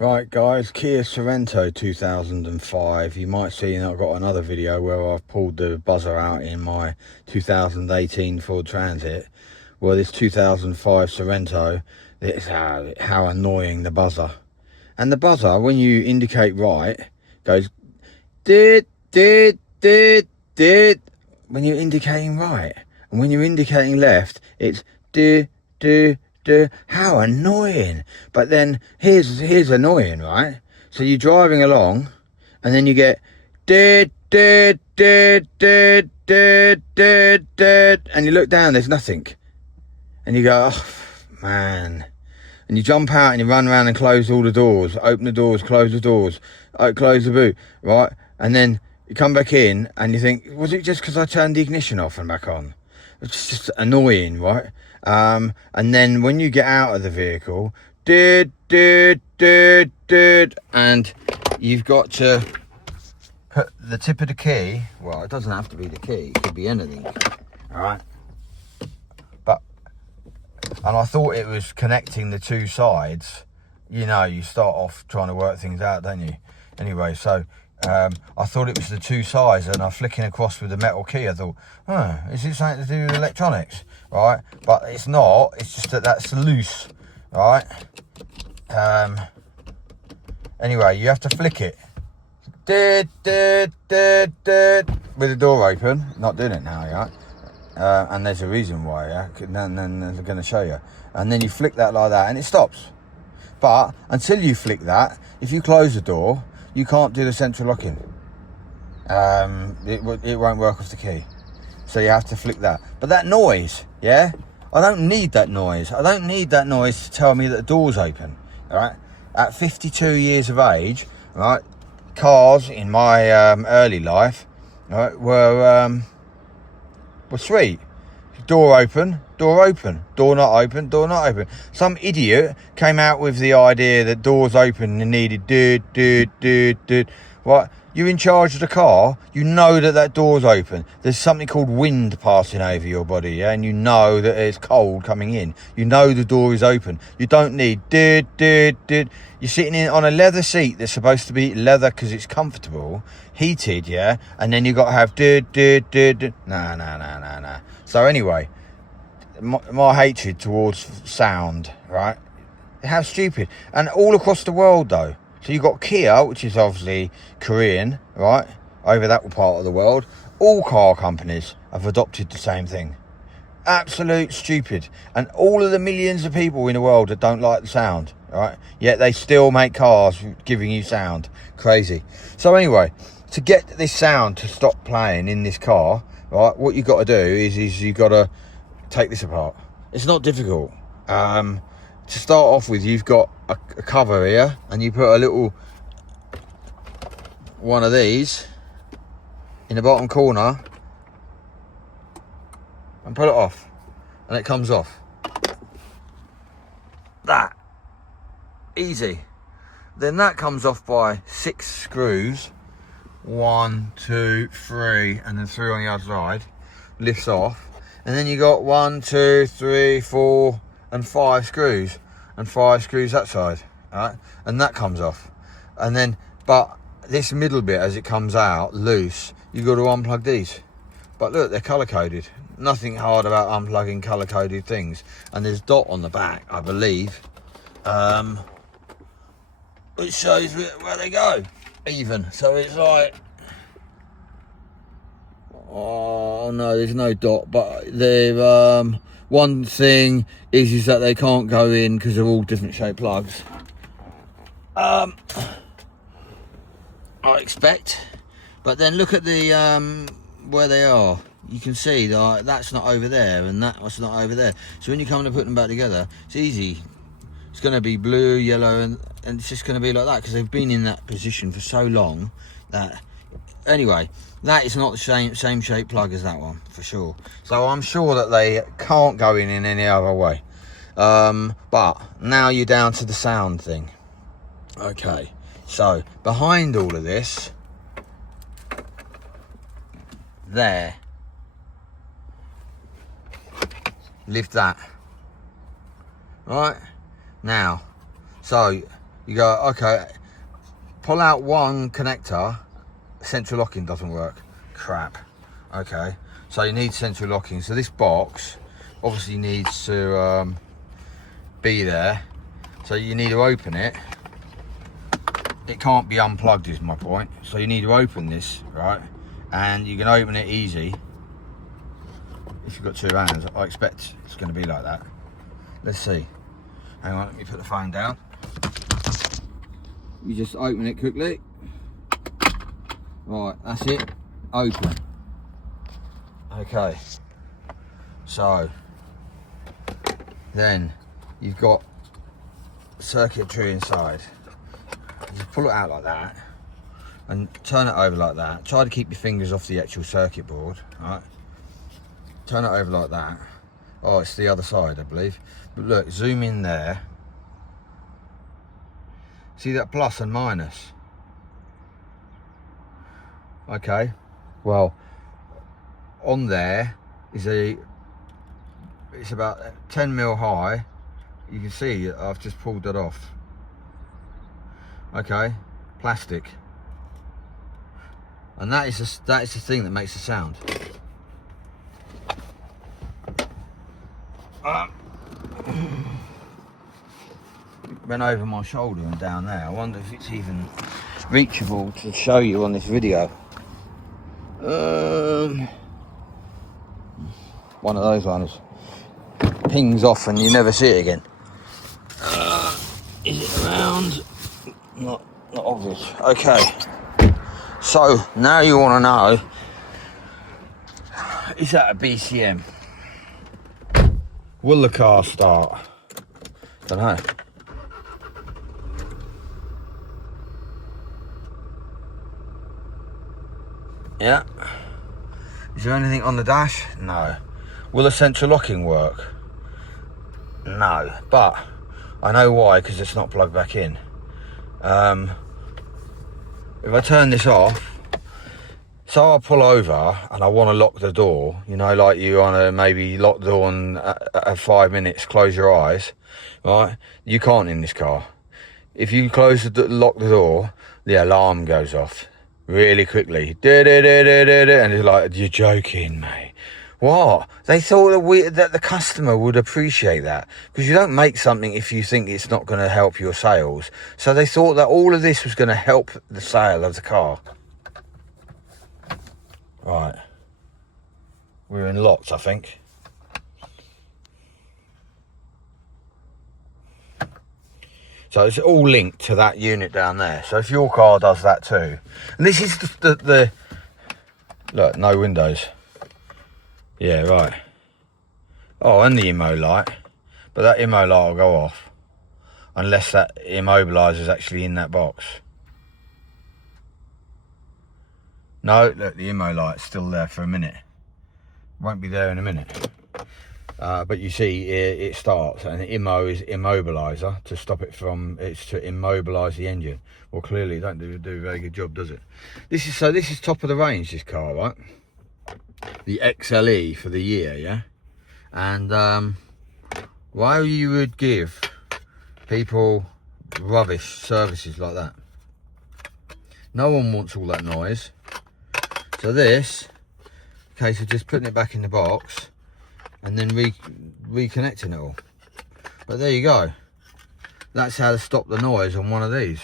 Right guys, Kia Sorento 2005. You might see I've got another video where I've pulled the buzzer out in my 2018 Ford Transit. Well, this 2005 Sorento, it's how annoying the buzzer. And the buzzer, when you indicate right, goes did when you're indicating right. And when you're indicating left, it's do. How annoying. But then here's annoying, right? So you're driving along and then you get and you look down, there's nothing. And you go, oh man. And you jump out and you run around and close all the doors, open the doors, close the doors, close the boot, right? And then you come back in and you think, was it just because I turned the ignition off and back on? It's just annoying, right? And then when you get out of the vehicle, and you've got to put the tip of the key, well, it doesn't have to be the key, it could be anything, all right? And I thought it was connecting the two sides. You know, you start off trying to work things out, don't you? Anyway, so I thought it was the two sides, and I'm flicking across with the metal key. I thought, oh, is it something to do with electronics? Right? But it's not. It's just that that's loose, right? Anyway, you have to flick it. With the door open. Not doing it now, yeah? And there's a reason why, yeah? And then they're going to show you. And then you flick that like that and it stops. But until you flick that, if you close the door, you can't do the central locking. It won't work with the key. So you have to flick that. But that noise, yeah? I don't need that noise. I don't need that noise to tell me that the door's open, all right? At 52 years of age, right, cars in my early life, right, were sweet. Door open, door open, door not open, door not open. Some idiot came out with the idea that doors open and needed What? You're in charge of the car, you know that door's open. There's something called wind passing over your body, yeah? And you know that it's cold coming in. You know the door is open. You don't need You're sitting in on a leather seat that's supposed to be leather because it's comfortable, heated, yeah? And then you got to have Nah. So anyway, my hatred towards sound, right? How stupid. And all across the world though. So you've got Kia, which is obviously Korean, right? Over that part of the world. All car companies have adopted the same thing. Absolute stupid. And all of the millions of people in the world that don't like the sound, right? Yet they still make cars giving you sound. Crazy. So anyway, to get this sound to stop playing in this car, right, what you've got to do is you've got to take this apart. It's not difficult. To start off with, you've got a cover here, and you put a little one of these in the bottom corner and pull it off, and it comes off. That easy. Then that comes off by 6 screws, 1, 2, 3, and then 3 on the other side. Lifts off, and then you got 1, 2, 3, 4 and 5 screws, and 5 screws that side, right? And that comes off. And then, but this middle bit, as it comes out loose, you've got to unplug these. But look, they're color coded. Nothing hard about unplugging color coded things. And there's dot on the back, I believe, which shows where they go even. So it's like, oh no, there's no dot, but they've one thing is that they can't go in because they're all different shaped plugs. I expect, but then look at the where they are. You can see that that's not over there and that's not over there. So when you come to put them back together, it's easy. It's going to be blue, yellow, and it's just going to be like that because they've been in that position for so long that. Anyway, that is not the same shape plug as that one, for sure. So I'm sure that they can't go in any other way. But now you're down to the sound thing. Okay, so behind all of this, there, lift that. Right, now, so You go, okay, pull out one connector, central locking doesn't work. Crap. Okay, so you need central locking. So this box obviously needs to be there. So you need to open it. It can't be unplugged is my point. So you need to open this, right? And you can open it easy. If you've got two hands, I expect it's going to be like that. Let's see. Hang on, let me put the phone down. You just open it quickly. Right, that's it. Open. Okay. So, then you've got circuitry inside. You pull it out like that and turn it over like that. Try to keep your fingers off the actual circuit board, right? Turn it over like that. Oh, it's the other side, I believe. But look, zoom in there. See that plus and minus? Okay. Well, on there is it's about 10 mil high. You can see I've just pulled that off. Okay, plastic. And that is the thing that makes the sound. Went over my shoulder and down there. I wonder if it's even reachable to show you on this video. One of those ones pings off and you never see it again. Is it around? Not obvious. Okay. So now you want to know, is that a BCM? Will the car start? Don't know. Yeah. Is there anything on the dash? No. Will the central locking work? No. But I know why, because it's not plugged back in. If I turn this off, so I pull over and I want to lock the door, you know, like you want to maybe lock the door and at 5 minutes, close your eyes, right? You can't in this car. If you lock the door, the alarm goes off really quickly. And it's like, you're joking, mate. What? They thought that the customer would appreciate that, because you don't make something if you think it's not going to help your sales. So they thought that all of this was going to help the sale of the car. Right. We're in lots, I think. So it's all linked to that unit down there. So if your car does that too. And this is the look, no windows. Yeah, right. Oh, and the immo light. But that immo light will go off unless that immobiliser is actually in that box. No, look, the immo light's still there for a minute. Won't be there in a minute. But you see, it starts, and the immo is immobiliser to stop it from. It's to immobilise the engine. Well, clearly, it don't do a very good job, does it? This is top of the range. This car, right? The XLE for the year, yeah. And why you would give people rubbish services like that? No one wants all that noise. So this case of just putting it back in the box and then reconnecting it all. But there you go. That's how to stop the noise on one of these.